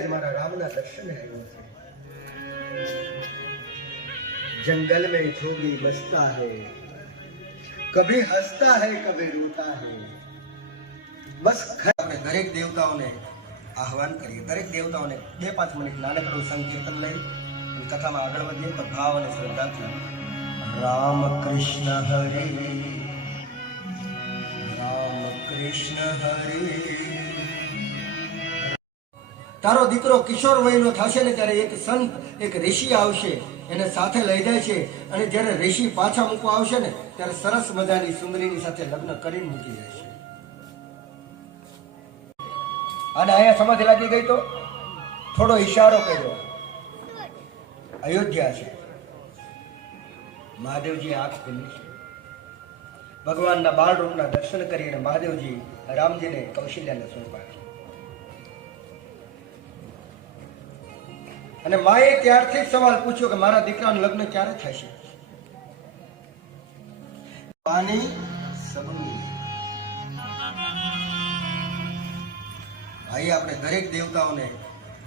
हमारा रामना दर्शन है। जंगल में जोगी बसता है, कभी हंसता है कभी रोता है। बस આપણે દરેક દેવતાઓને આહવાન કરીએ, દરેક દેવતાઓને 2-5 મિનિટ નાનકડું સંકીર્તન લઈ કથામાં આગળ વધીએ તો ભાવ અને શ્રદ્ધાથી રામ કૃષ્ણ હરે રામ કૃષ્ણ હરે। તારો દીકરો કિશોર વયનો થશે ને ત્યારે એક સંત એક ઋષિ આવશે, એને સાથે લઈ જાય છે અને જ્યારે ઋષિ પાછા મૂકવા આવશે ને ત્યારે સરસ મજાની સુંદરીની સાથે લગ્ન કરીને મૂકી જાય છે। અને અહીંયા સમાધિ લાગી ગઈ તો થોડો ઈશારો કર્યો, અયોધ્યા છે। મહાદેવજી આંખ ખોલી છે, ભગવાનના બાળ રૂપના દર્શન કરીને મહાદેવજી રામજીને કૌશલ્યાને સોંપ્યા છે। અને માએ ત્યારથી જ સવાલ પૂછ્યો કે મારા દીકરાનું લગ્ન ક્યારે થશે। પાણી સબની ભાઈ આપણે દરેક દેવતાઓને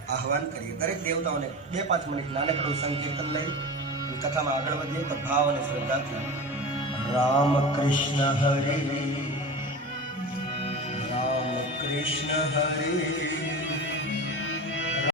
આહવાન કરીએ, દરેક દેવતાઓને 2-5 મિનિટ નાનકડું સંકીર્તન લઈ કથામાં આગળ વધીએ તો ભાવ અને શ્રદ્ધાથી રામ કૃષ્ણ હરે રામ કૃષ્ણ હરે।